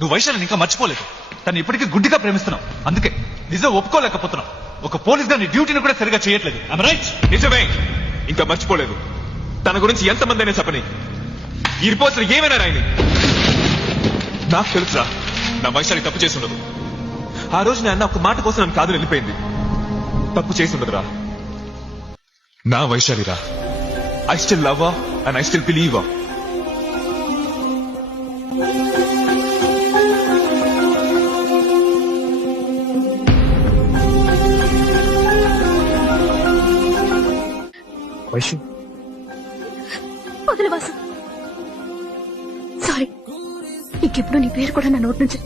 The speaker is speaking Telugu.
నువ్వు వైశాలిని ఇంకా మర్చిపోలేదు. తను ఇప్పటికీ గుడ్డిగా ప్రేమిస్తున్నావు. అందుకే నిజం ఒప్పుకోలేకపోతున్నావు. ఒక పోలీస్ గా నీ డ్యూటీని కూడా సరిగా చేయట్లేదు. రైట్? నిజమే, ఇంకా మర్చిపోలేదు. తన గురించి ఎంతమంది అయినా చెప్పని, ఈ రిపోర్ట్స్ ఏమైనా రాయని. నాకు తెలుసురా, నా వైశాలి తప్పు చేసి ఉండదు. ఆ రోజు నా అన్న ఒక మాట కోసం నన్ను కాదు వెళ్ళిపోయింది. తప్పు చేసి ఉండదురా. నా వైశాలిరా. I still love her and I still believe her. Vaishu, వదిలి వాసు. సారీ, ఇంకెప్పుడు నీ పేరు కూడా నా నోటి నుంచి